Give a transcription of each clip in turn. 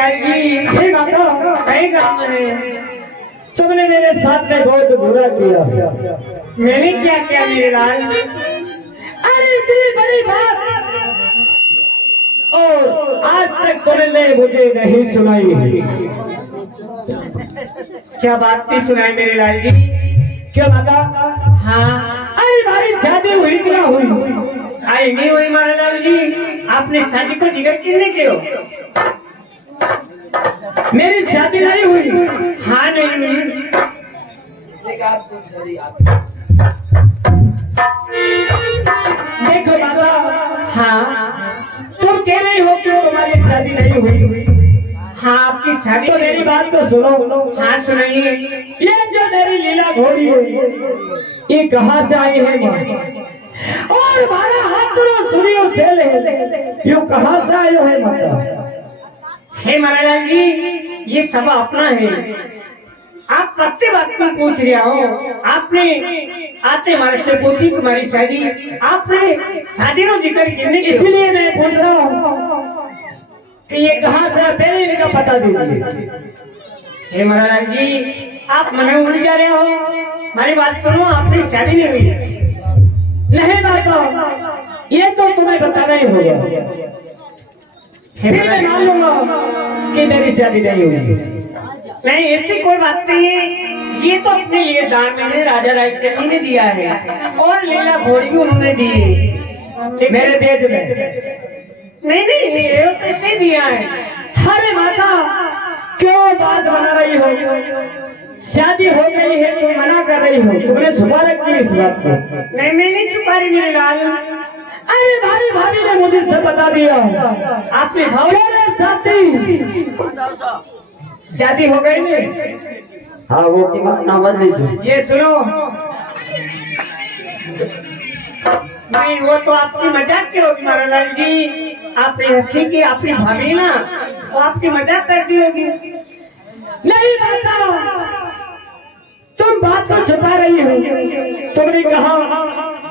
लाल जी हे माता कई काम है। तुमने मेरे साथ में बहुत बुरा किया। मैंने क्या किया मेरे लाल? अरे इतनी बड़ी बात और आज तक तुमने मुझे नहीं सुनाई है। क्या बात नहीं सुनाई मेरे लाल जी? क्या माता? हाँ अरे हमारी शादी हुई कि ना हुई? आई नहीं हुई मारे लाल जी। आपने शादी को जिक्र किसने किया? मेरी शादी नहीं हुई। हाँ नहीं हुई। देखो बाबा, हाँ तुम कह रही हो कि तुम्हारी शादी नहीं हुई। हाँ आपकी शादी तो मेरी बात तो सुनो। हाँ सुनाइए। ये जो मेरी लीला घोड़ी है ये कहाँ से आई है माँ? और हमारा हाथों सुनियो सेल है ये कहाँ से आयो है माता? हे महाराज जी ये सब अपना है। आप पत्ते बात क्यों पूछ रहे हो? आपने आते हमारे से पूछी तुम्हारी शादी, आपने शादी का जिक्र किसने किया? इसलिए मैं पूछ रहा हूँ कि ये कहाँ से है, पहले इनका पता दीजिए। हे महाराज जी आप मने उड़ जा रहे हो। हमारी बात सुनो, आपने शादी नहीं हुई। नहीं बात ये तो तुम्हें बताना ही होगा। फिर मैं मान लूंगा कि मेरी शादी नहीं हुई। नहीं ऐसी कोई बात नहीं है। ये तो अपने लिए दान मैंने राजा रायचंद ने दिया है और लीला घोड़ी भी उन्होंने दी है मेरे देश में। नहीं नहीं ये तो ऐसे दिया है। अरे माता क्यों बात बना रही हो? शादी हो गई है तुम मना कर रही हो। तुमने छुपा रखी इस बात को। नहीं मैं नहीं छुपा रही मेरे लाल। अरे भारी भाभी ने मुझे सब बता दिया। आपने शादी हो गई नहीं? हाँ वो की बात ना बदली जो। ये सुनो, नहीं वो तो आपकी मजाक की होगी महाराज जी। आपने हंसी की आपकी भाभी ना तो आपकी मजाक करती होगी। नहीं बता तुम बात को छुपा रही हो। तुमने कहा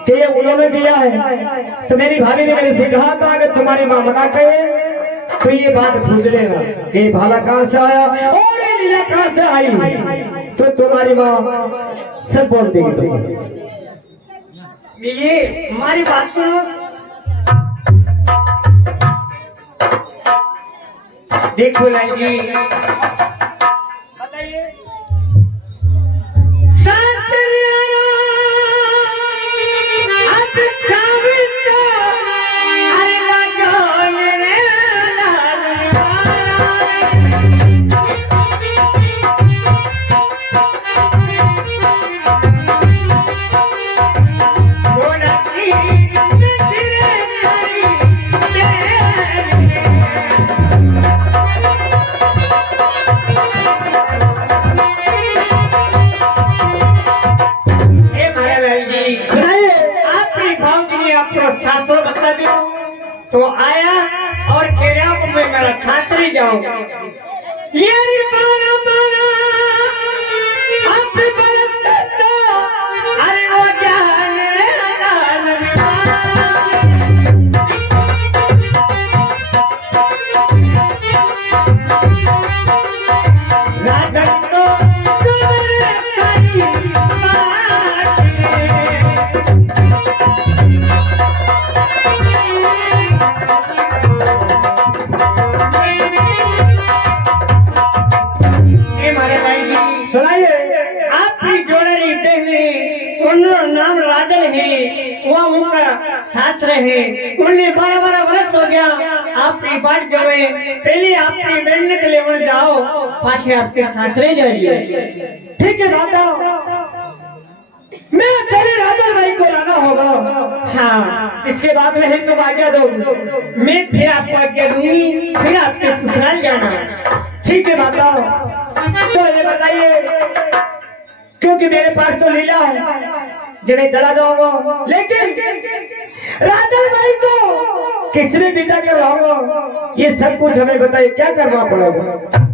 कि ये उन्होंने दिया है तो मेरी भाभी ने मेरे से कहा था अगर तुम्हारी माँ मना करे तो ये बात पूछ लेना कि भाला कहाँ से आया और ये लीला कहाँ से आई, तो तुम्हारी माँ सब बोल देगी तुम्हें। ये हमारी बात सुनो। देखो लाल जी बताइए। तो आया और कह रहा हूँ मैं मेरा सासरी जाऊँ। ये बारा बारा आप बरसता अरे वो जाने राधन तो तुम्हारे सारी बात सुनाइए। आपकी जोड़री देखने उनका नाम राजल है, वह उनका सासरे है। उन्हें 12-12 वर्ष हो गया। आपकी बात जो है पहले आपकी बेड़ने के लिए जाओ, पाछे आपके सासरे जाइए। ठीक है बाबा, मैं पहले राजन भाई को लाना होगा। हाँ जिसके बाद में ही तुम आज्ञा दो। मैं फिर आपको आज्ञा दूंगी, फिर आपके ससुराल जाना। ठीक है माता। तो ये बताइए, क्योंकि मेरे पास तो लीला है जिन्हें चला जाऊंगा, लेकिन राजन भाई को किसमें बिता कर लाऊंगा, ये सब कुछ हमें बताइए, क्या करना पड़ेगा?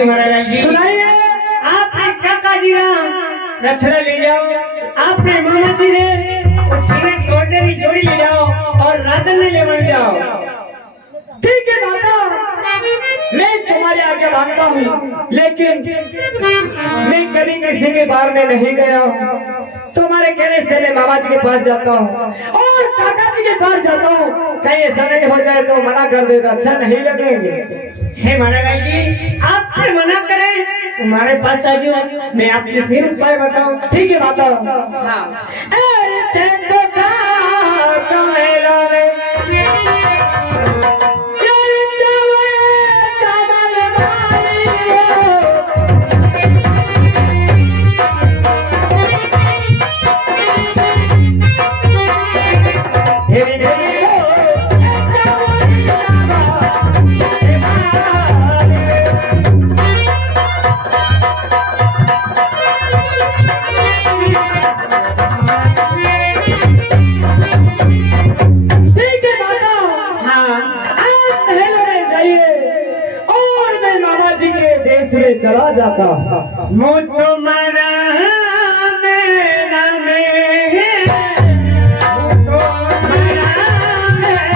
जी महाराज जी सुनाइए। आपने काका जी ना रथड़ा ले जाओ, आपने मामा जी ने उस सीने सोल्डर की जोड़ी ले जाओ और राजन ने ले बन जाओ। ठीक है माता, मैं तुम्हारे आगे मानता हूँ, लेकिन मैं कभी किसी के बार में नहीं गया। तुम्हारे कहने से मैं मामा जी के पास जाता हूँ और काका जी के पास जाता हूँ। कहीं ऐसा नहीं हो जाए तो मना कर देगा, अच्छा नहीं लगेंगे। हे महाराज जी, आपसे मना करें तुम्हारे पास आ जाओ, मैं आपको फिर उपाय बताऊं। ठीक है माता। हाँ चला जाता मुझ तुम्हारा मेरा में, मुझ तुम्हारा मेरा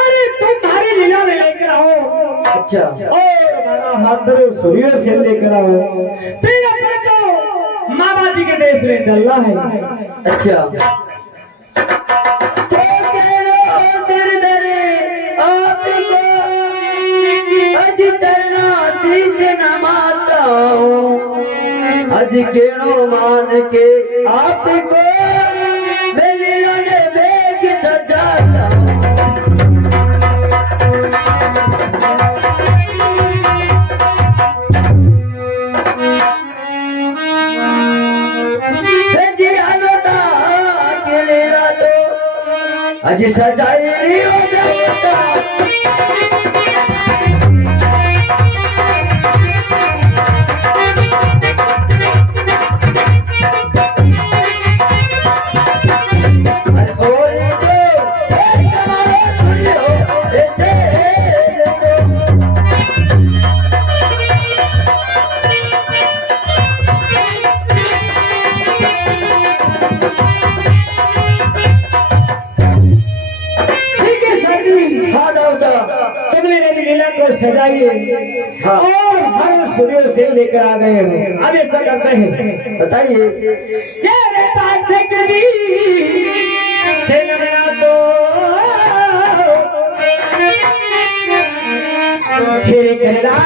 अरे तुम्हारी लीला में लेकर आओ। अच्छा और हमारा हाथ सूर्य से लेकर आओ। फिर अपने को मामा जी के देश में चलना है। अच्छा तो तेरो सिर दरे आपको अज चरना शीश नमाता हूँ। अज केणो मान के आपको मैं लीला ने बेग सजाता हूँ। अज सजाई हो जाता सजाइए। हाँ। और हर सूर्य से लेकर आ गए हो। अब ऐसा करते हैं, बताइए से नमना दो फिर करना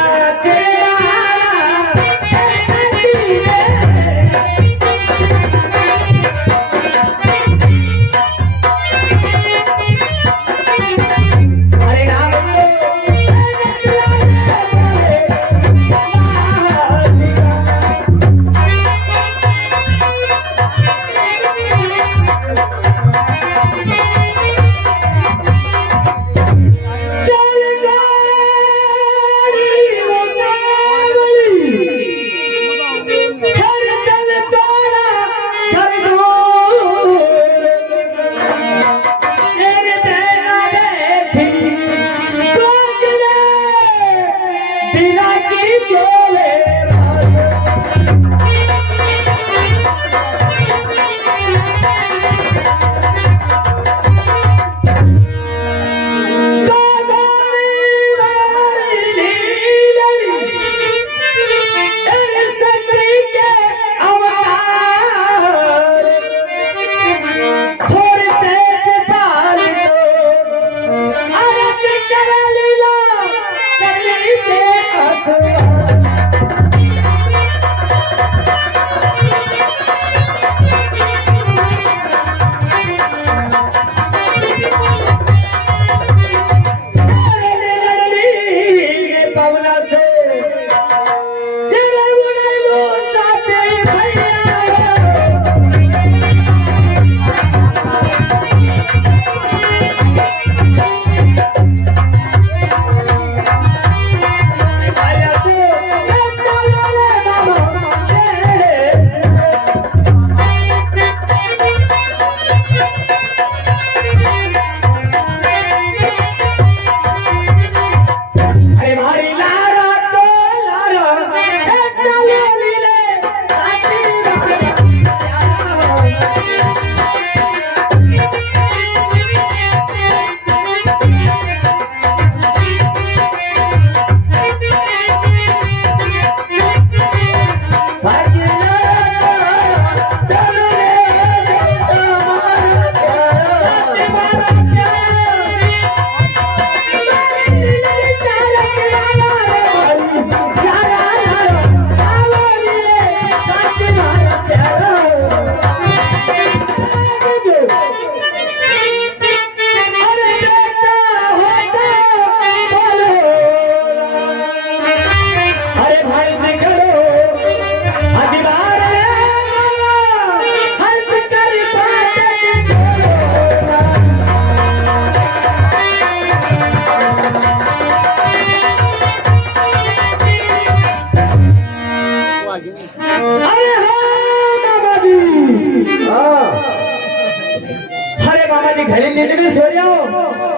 घड़ी नींद में सो जाओ।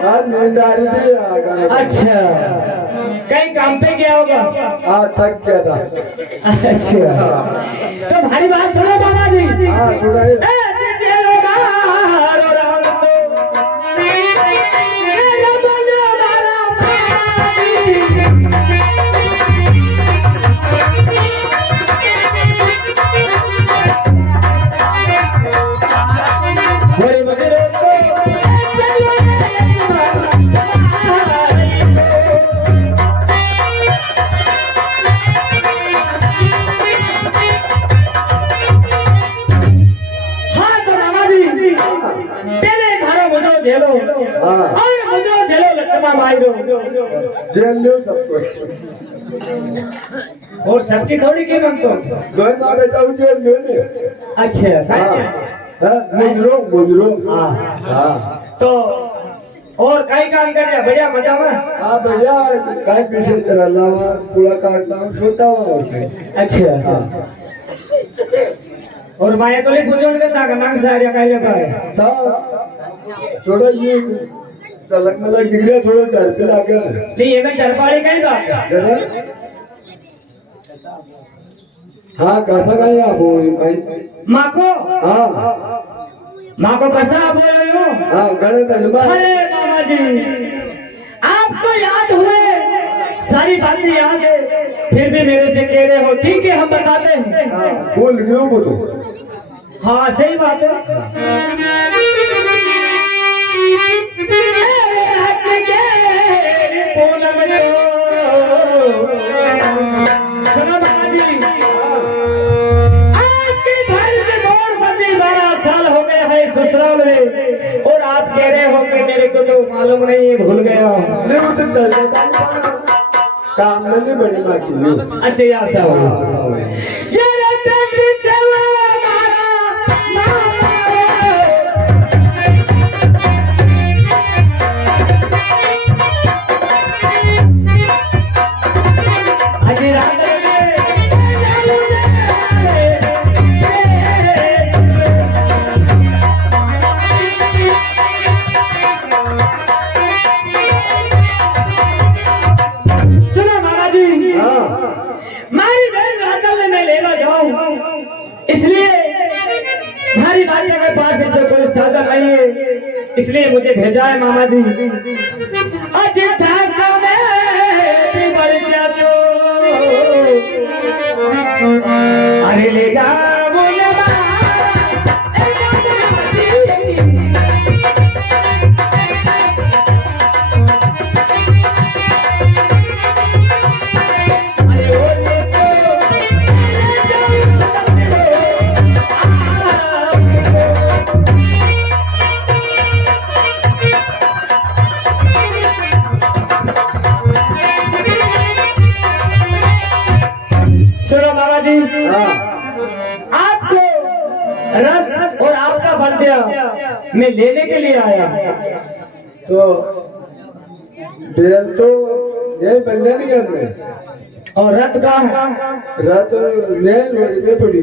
हाँ नींद आ रही थी अच्छा, कहीं काम पे गया होगा। हाँ थक गया था। अच्छा, तो भारी बात सुनो बाबा जी। हाँ सुनाइए। झेलो और मुद्रो झेलो लक्ष्मा मायरो जेल लो सबको और सबकी थोड़ी कीमत तो दो माँ बेटा जेल लो ने। अच्छा मुजरो हाँ हाँ तो और कई काम कर रहे बढ़िया मजा में। हाँ बढ़िया काय पीछे चला पूरा काटता हूँ सोता हूँ। अच्छा हाँ और माया तो ले पूछो उनके ताका नाम से आ रहा काहे पाए था थोड़ा ये तलक मलक दिख रहा थोड़ा डर पे लगा नहीं ये मैं डरपाड़ी कहीं बात जरा हाँ कैसा गए आप भाई माँ को कैसा आप बोले हो। हाँ गणे धन्यवाद। अरे बाबा जी आपको याद हुए सारी बातें याद है फिर भी मेरे से कह रहे हो ठीक है हम बताते हैं। हाँ बोल गयो बोलो। हाँ सही बात है। सुनो बाबा जी आपके घर में बहुत बड़ी 12 साल हो गए हैं ससुराल में और आप कह रहे हो कि मेरे को तो मालूम नहीं है भूल गया। नहीं वो तो चल जाता काम में नहीं बड़ी माँ की। अच्छा यार साहब यार चला इसलिए मुझे भेजा है मामा जी। अरे ले जा आपको रथ और आपका बल्दिया मैं लेने के लिए आया। तो बेल तो यही बंधन नहीं करने और रथ का रात रोड पे पड़ी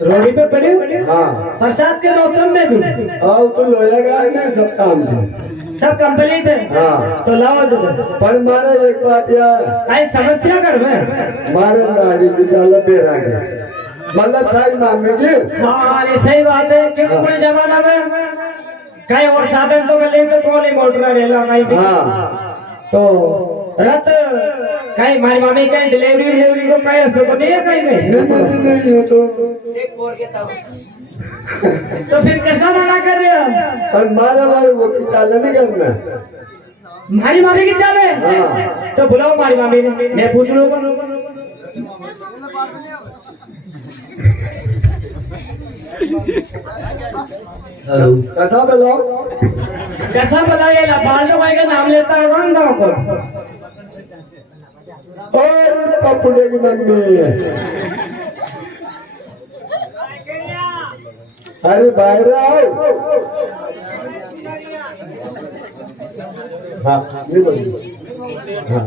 रोडी पे पड़ी। हाँ बरसात के मौसम में भी आओ तो लोया गया नहीं सब काम थे सब कंप्लीट है। हाँ तो लाओ जो पर मारे एक बात यार कई समस्या कर में मारे गाड़ी बेचारा बेरा गया मतलब भाई मांगेंगे। हाँ ये सही बात है क्योंकि पूरे जमाना में कई और साधन तो मिले तो कौन ही मोटर रेला कहीं भी। हाँ तो रथ कहीं हमारी मामी कहीं डिलीवरी को कहीं ऐसा तो नहीं है कहीं नहीं तो फिर कैसा मना कर रहे हो। और मारे वाले वो चाल नहीं करना हमारी मामी की चाल है। हाँ। तो बुलाओ हमारी मामी ने मैं पूछ लूँ। हेलो कैसा बोलो कैसा बताइए बाल्डो भाई का नाम लेता है कौन गाँव को और कपड़े की मम्मी अरे बाहर आओ। हाँ ये बोलिए। हाँ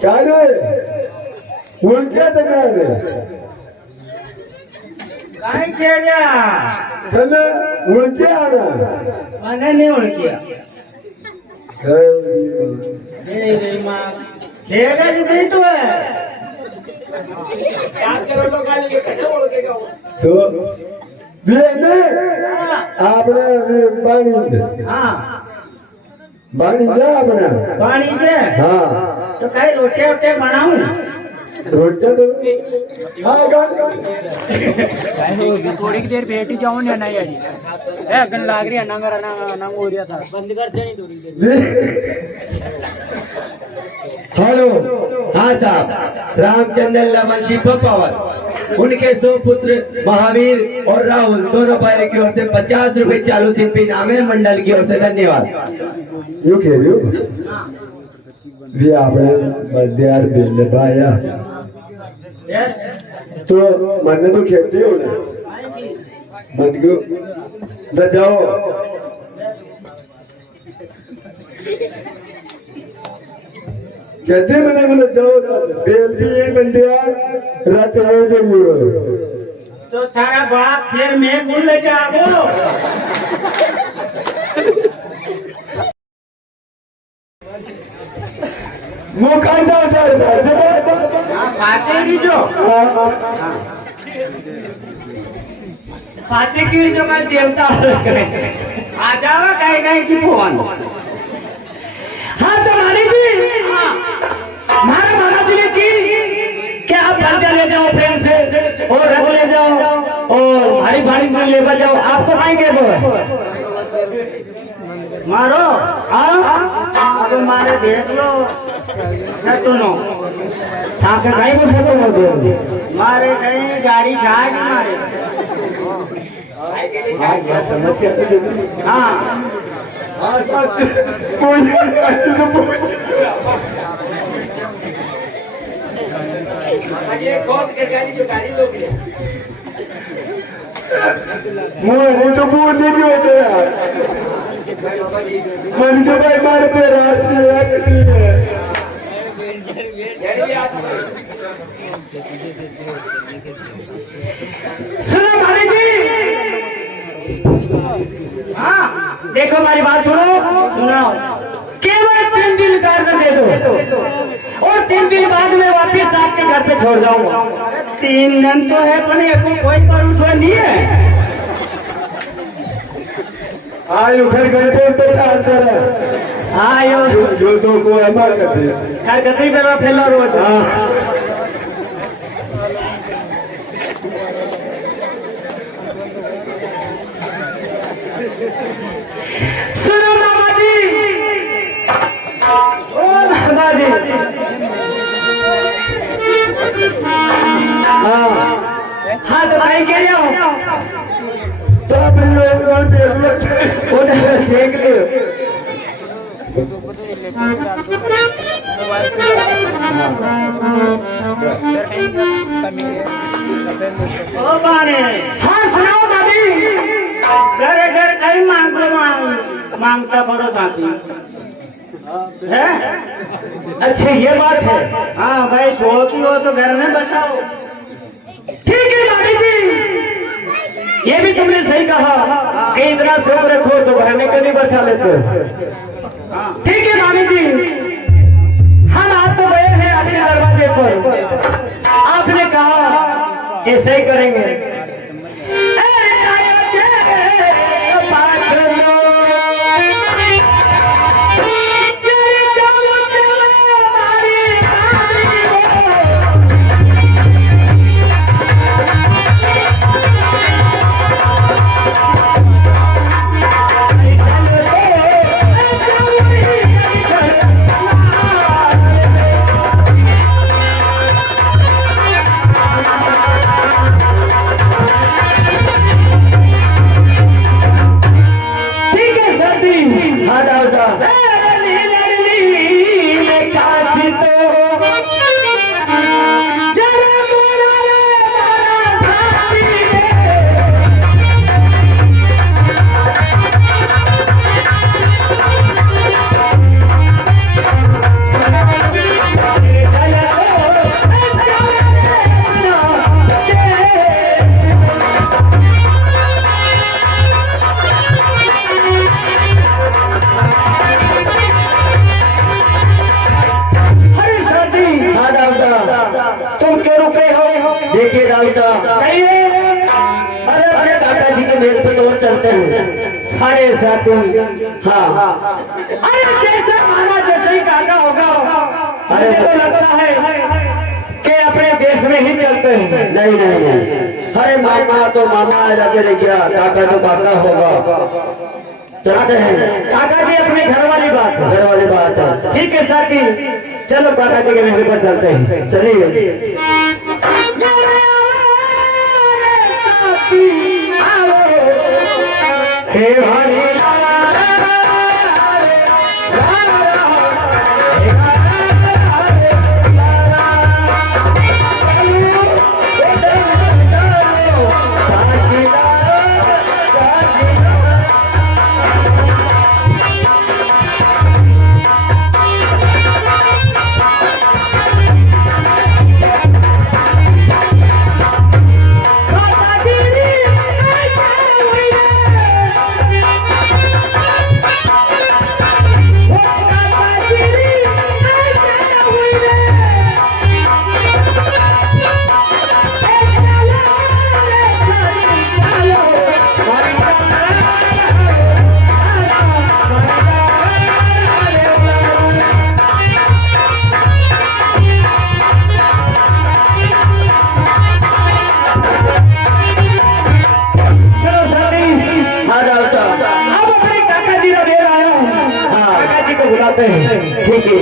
क्या रे उलट्या तर रे काय केल्या तने उलट्या आना મને નહીં ઓળખ્યા એ રે માં ખેડા જ નહીં તો तो बे में આપણે પાણી હા પાણી જા આપણે પાણી છે હા તો કઈ રોટે રોટે બનાવું રોટે તો હા ગાન थोड़ी देर बैठी जाओ ना नहीं आई है गन लाग रही है ना मेरा ना हो रहा था बंद कर देनी थोड़ी देर हेलो हाँ साहब रामचंद्र लवंशी पपावर उनके दो पुत्र महावीर और राहुल दोनों भाई की ओर से 50 रुपए चालू सिंपी नाम है मंडल की ओर से धन्यवाद यू के यू भी આપણે બધાર બિલ ભાયા तो મને તો ખેતી હો ને મત ગયો બચાઓ कहते मैंने बोला जाओ बेल भी ये बंदिया रात है जब तो थारा बाप फिर मैं भूल जाओ मौका जाओ यार भाई पाचे जो पाचे की जो मैं देवता आ जाओ कहीं कहीं की फोन हाँ जमाने जी हमारे महाराज ने की कि आप बंजा ले जाओ फ्रेंड से और रख ले जाओ और भारी भारी माल ले जाओ आप तो आएंगे वो मारो अब मारे देख लो न सुनो थाके कहीं को से तो दो मारे कहीं गाड़ी छाग मारे क्या समस्या तो हाँ हाँ सच कोई मोरे तो बोल नहीं होते यार मन के भाई मारे पे राष्ट्रीय लगती है सुनो भाभी जी हाँ देखो हमारी बात सुनो सुनाओ केवल 3 दिन कार में दे दो और 3 दिन बाद में वापस आपके घर पे छोड़ जाऊंगा 3 दिन तो है पर ये कोई भरोसा नहीं है आयु घर घर तो चाहते रहे हाँ यो जो तो को अमर करते घर गति पे फैला रोज सुनो मामा जी ओ मामा जी हाँ तो भाई कह रहे हो तो अपने लोग वो देख लियो ओ बाने हाँ सुनाओ भाभी घरे घर कहीं मांगता पड़ो थाती है अच्छा ये बात है हाँ भाई सोती हो तो घर में बसाओ ठीक है भाभी जी ये भी तुमने सही कहा कि इतना सुख रखो तो घर में क्यों नहीं बसा लेते ठीक है भाभी जी हम आप तो गए हैं अपने दरवाजे पर आपने कहा कि सही करेंगे देखिए राव साहब, कहिए। अरे अपने काका जी के मेल पे तो और चलते हैं। अरे साथी, हाँ, अरे जैसे मामा जैसे ही काका होगा, अरे मुझे तो लगता है कि अपने देश में ही चलते हैं। नहीं नहीं नहीं, अरे मामा तो मामा आ जाके रह गया, काका तो काका होगा। चलते हैं, काका जी अपने घर वाली बात है। घर वाली बात है। ठीक है साथी, चलो काका जी के महल पर चलते हैं। चलिए। हे हरि बुलाते हैं। ठीक है।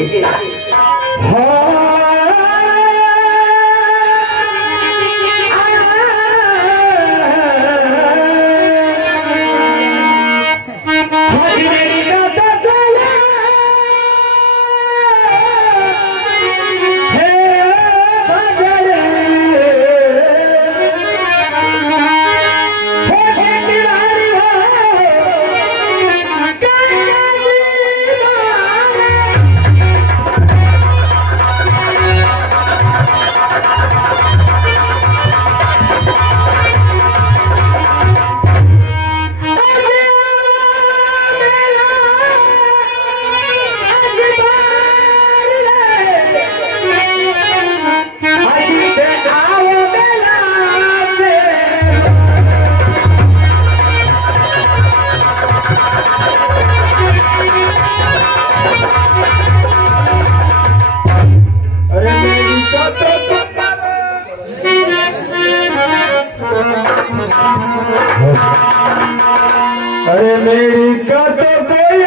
अरे मेरी का तो कोई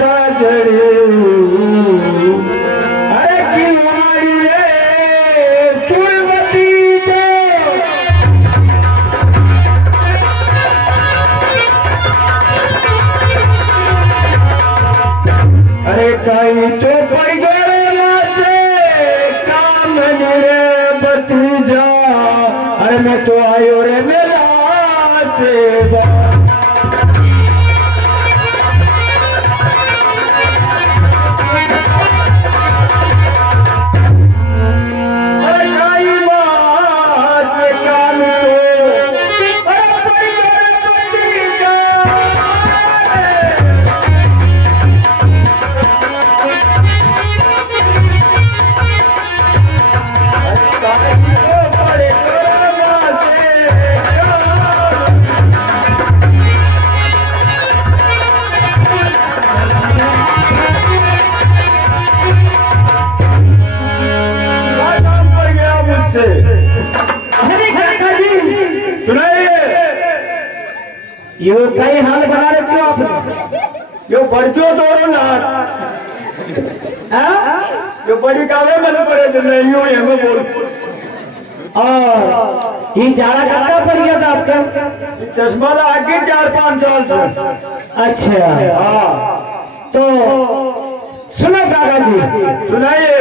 बाजड़ी, अरे किनारी रे फूलवती जो, अरे कहीं तो पड़ गए नाचे काम रे भतीजा, अरे मैं तो आयो रे मेरा सेवा। अरे काई माँ से काम तो अरे परिवार भतीजा, बड़े अरे काका जी सुनाइए, ये कई हाल बना रखे हो आपने। यो बड़क्यों तोड़ो ना, यो बड़ी काले मन पड़े तो नहीं हुई हमें बोल। और ये जाड़ा कब पड़ गया था आपका? चश्मा ला आगे 4-5 साल से। अच्छा हाँ, तो सुनो काका जी, सुनाइए।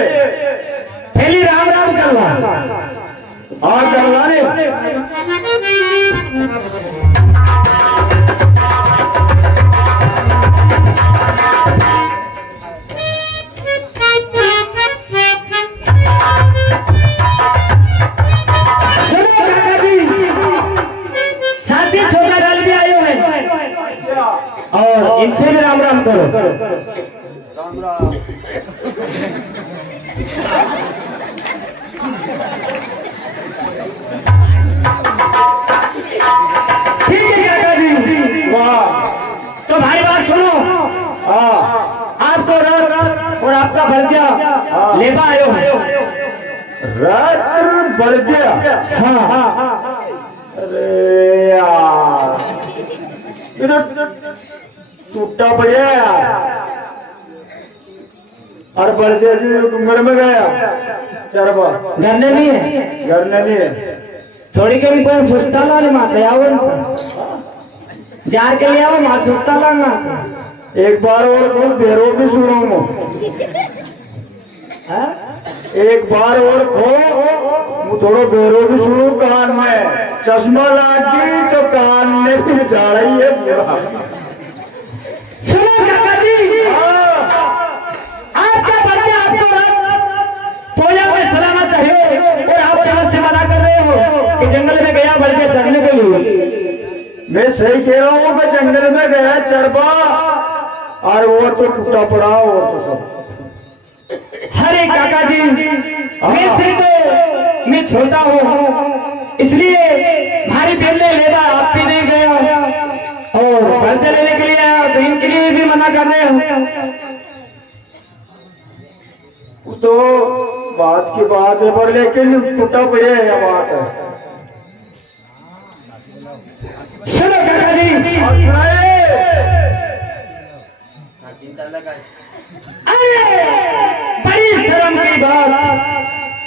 थैली राम राम करवा। हाँ करवा ने। और इनसे भी राम राम करो। राम राम। ठीक है काका जी। वाह। तो भाई बात सुनो, हाँ आपको रथ और आपका भरजा लेबा आयो है। रथ बढ़ गया। हाँ अरे यार इधर टूटा पड़ा यार। और बड़े से डूंगर में गया चरबा घर ने नहीं है, घर ने नहीं थोड़ी के भी पर सुस्ता लाने माते आओ जार के लिए आओ मां सुस्ता लाना। एक बार और खोल बेरो भी सुनो एक बार और खो वो थोड़ा बेरो भी सुनो कान में चश्मा लागी तो कान में भी जा रही है पूरा। सुनो काका जी, हाँ। आपका बच्चा आपको पोया में सलामत है और आप यहाँ से मना कर रहे हो कि जंगल में गया बल्कि चढ़ने के लिए। मैं सही कह रहा हूँ कि जंगल में गया चरबा और वो तो टूटा पड़ा हो तो सब। अरे काका जी, मैं से तो मैं छोटा हूँ इसलिए भारी बेलने लेगा आप भी नहीं गया और बर्तन लेने के लिए आया तो इनके लिए भी मना कर रहे हो। वो तो बात की बात है पर लेकिन टूटा पड़ा है बात है। सुनो काका जी, अरे बड़ी शर्म की बात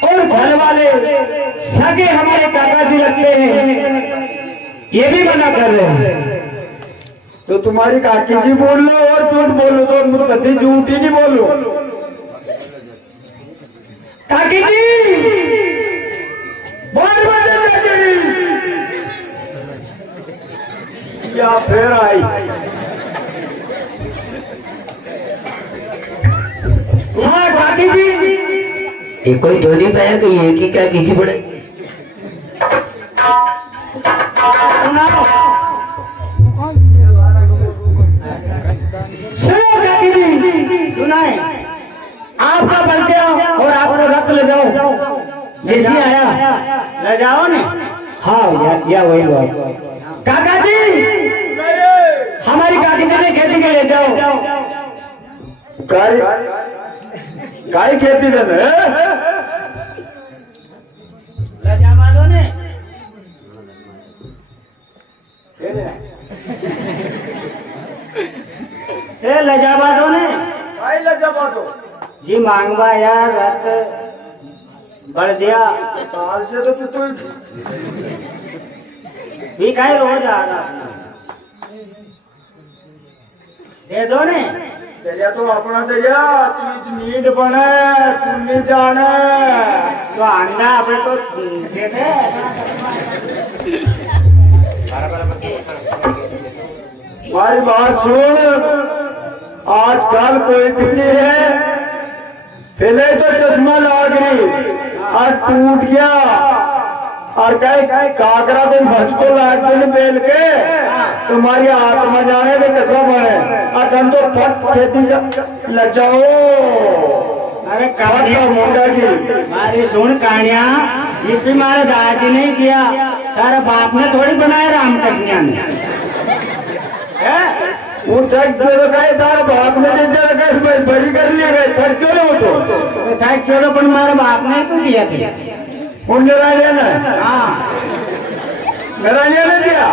और घर वाले सगे हमारे काका जी लगते हैं ये भी मना कर रहे हैं। तो तुम्हारी काकी जी बोल लो और झूठ बोलो तो मुझे कभी झूठ ही नहीं बोलो। काकी जी बोल बजे काकी या फिर आई। हाँ काकी जी, ये कोई धोनी पाया कि ये की क्या कीजिए पड़े। सुनो काकी जी, सुनाए आपका बल्टिया और आपको रख ले जाओ जैसी आया ले जाओ ने। हाँ या वही बात। काका जी हमारी काकी जी ने खेती के ले जाओ। काय खेती देने ले जावा दो ने। ए ले जावा दो ने। काय लजबा दो जी मांगवा यार रत बढ़ दिया काल से तो तू भी खाए रोज आ रहा दे दो ने। तेरा तो अपना तेरा चीज नीड बने तू नहीं जाने। तो अंडा अबे तो दे दे। हमारी बात सुन आजकल कोई भी नहीं है। पहले तो चश्मा लाग रही और टूट गया और कहे काकरा को भस को लाग के बेल के तुम्हारी हाथ में जाने में कैसा बने और तुम तो फट खेती लग जाओ। अरे का मुंडा की मारी सुन कहानियां ये भी मारे दादाजी ने किया तारा बाप ने थोड़ी बनाया रामकृष्ण ने। वो थक जो कहे तारा बाप ने जैसे लगा बड़ी कर लिया गए थक क्यों नहीं वो था क्यों तो मारे बाप ने तो दिया था। उन निरालिया ने हाँ निरालिया ने दिया।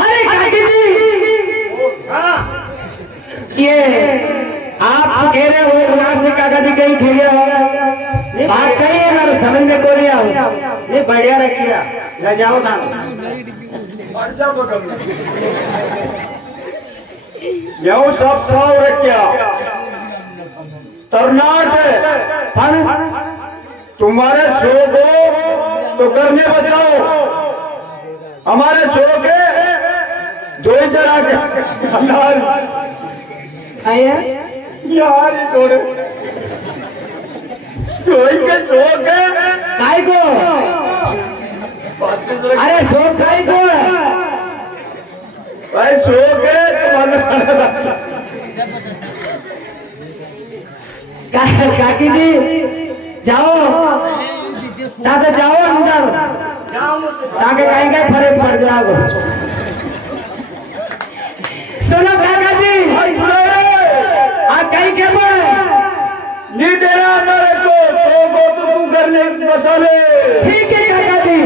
अरे काकी जी ये आप कह रहे हो वहां से काका जी कहीं खेले हो बात कहिए मेरे समझ में को नहीं आओ। ये बढ़िया रखिया ले जाओ था। यू सब साव रखिया तरनाट तुम्हारे शोक हो तो करने बचाओ। हमारे शोक है दो ही चढ़ा के आया यार ये छोड़े दो ही के शोक है। काय को अरे शोक काय को भाई शोक है तुम्हारे काकी जी जाओ दादा जाओ अंदर ताकि कहीं कहीं फर्क पड़ जाओ। सुनो काका जी आ कहीं के नहीं देना मेरे को तो तू करने मसाले। ठीक है काका जी।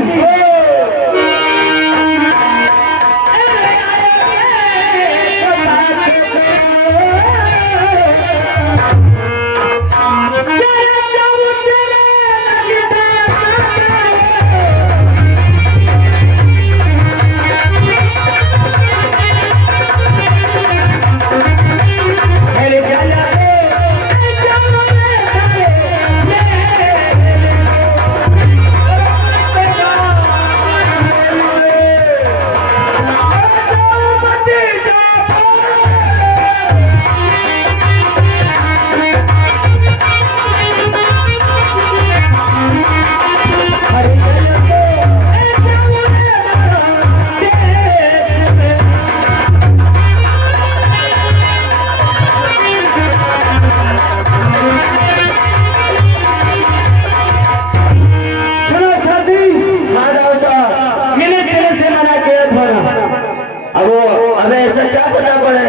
अब ऐसा क्या पता पड़े?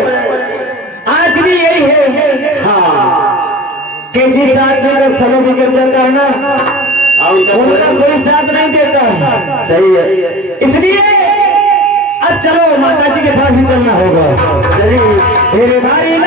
आज भी यही है हाँ कि जिस आदमी का समय बिगड़ जाता है ना उनका कोई साथ नहीं देता है। सही है। इसलिए अब चलो माता जी के पास ही चलना होगा। चलिए मेरे भाई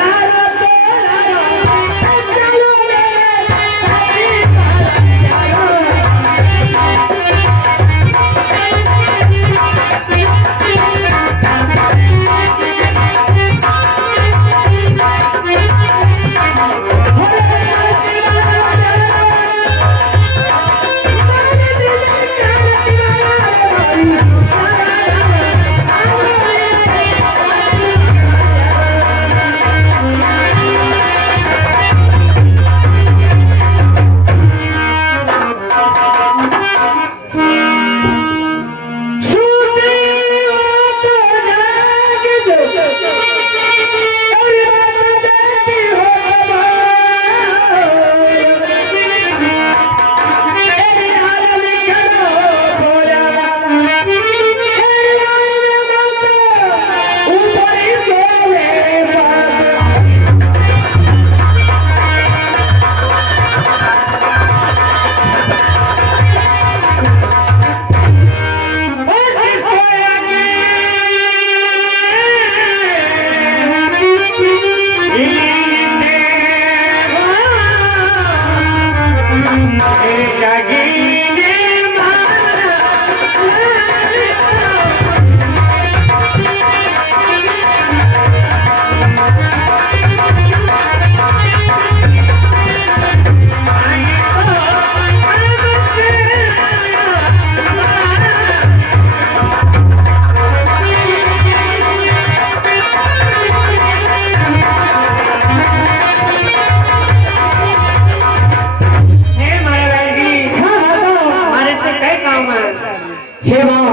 हे माँ,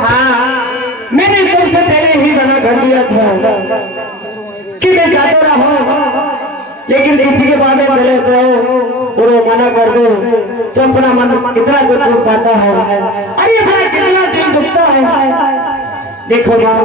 हाँ मैंने तुमसे पहले ही मना कर दिया था कि मैं जाता रहा, लेकिन किसी के बाद चले जाओ और वो मना कर दो तो अपना मन कितना दुख पाता है। अरे भाई कितना दिल दुखता है। देखो माँ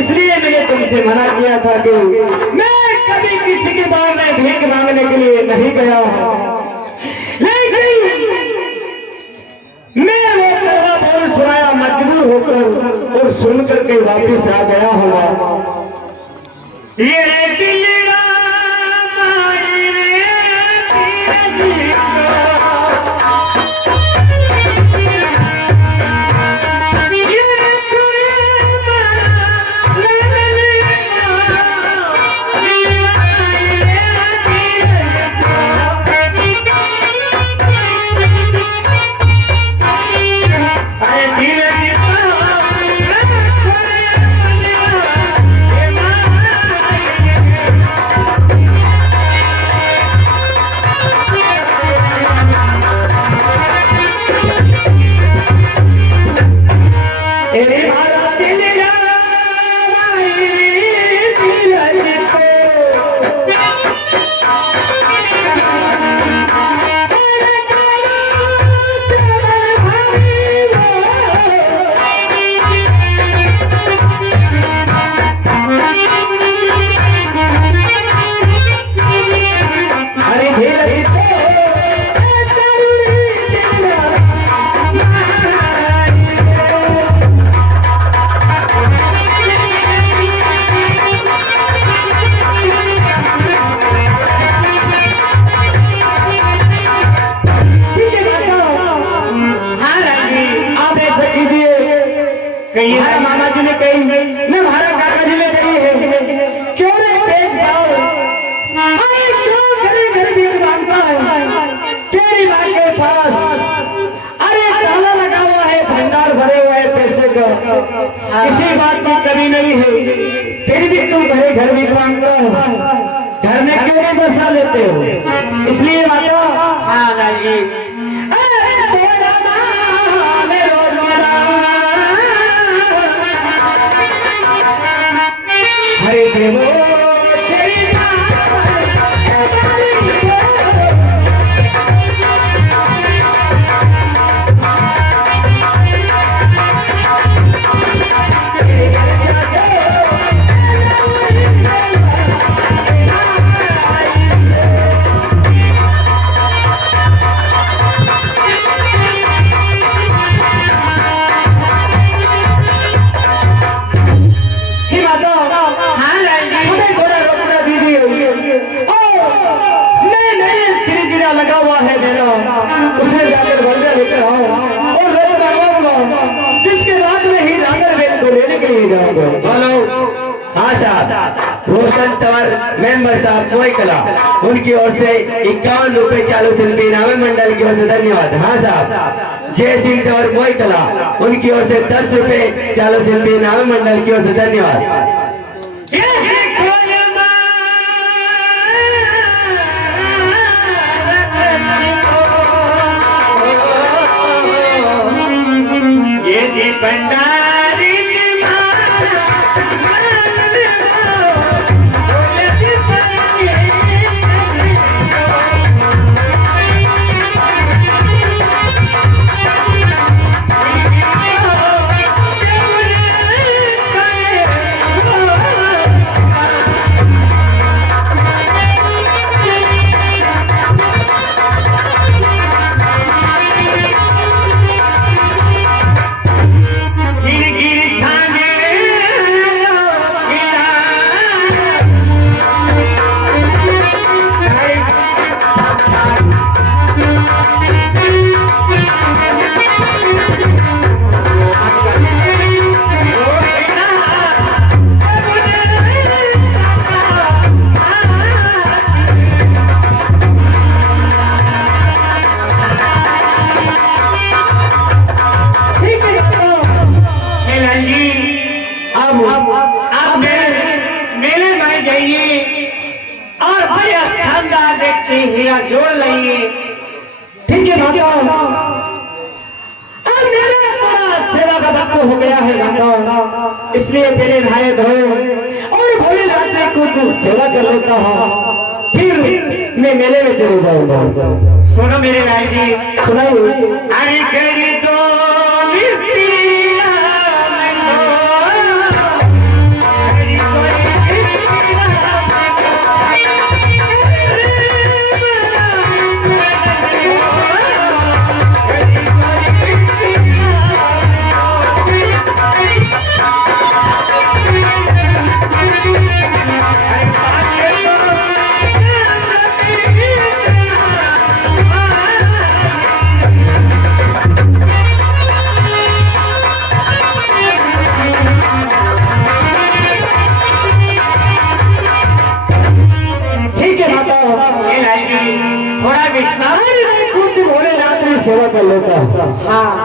इसलिए मैंने तुमसे मना किया था कि मैं कभी किसी के बारे में भीख मांगने के लिए नहीं गया हूं, लेकिन मैं वो कड़वा बोल सुनाया मजबूर होकर और सुन करके वापिस आ गया हुआ। ये दिल मामा जी ने कही, मैं भारत काका जी ने कही है, क्यों रे पेश पाओ, अरे क्यों घरे घर भीड़ मांगता है तेरी माँ के पास, अरे ताला लगा हुआ है, भंडार भरे हुए है पैसे का, इसी बात की कमी नहीं है, फिर भी तुम घरे घर भीड़ मांगता हो, घर में क्यों नहीं बसा लेते हो? इसलिए माता हाँ लाली हरे देवो लगा हुआ है मेरा, उसमें जाकर बंदा लेकर आओ और रोड लगाऊंगा, जिसके बाद में ही रांगल बेल को लेने के लिए जाऊंगा। हेलो, हाँ साहब, रोशन तंवर मेंबर साहब मोई कला, उनकी ओर से 51 रुपए चालू शिल्पी इनामी मंडल की ओर से धन्यवाद। हाँ साहब, जय सिंह तंवर मोई कला, उनकी ओर से 10 रुपए चालू शिल्पी इनामी मंडल की ओर से धन्यवाद। ये जी भंडारी हाथ जोड़ लेंगे। ठीक है माता, अब मेरा थोड़ा सेवा का वक्त हो गया है माता, इसलिए पहले नहाए धोए और भोलेनाथ में कुछ सेवा कर लेता हूँ, फिर मैं मेले में चले जाऊंगा। सुनो मेरे भाई जी, सुनाइए। अरे करी तो थोड़ा विश्वास कुछ भोलेनाथ में सेवा कर लेता हूँ। हाँ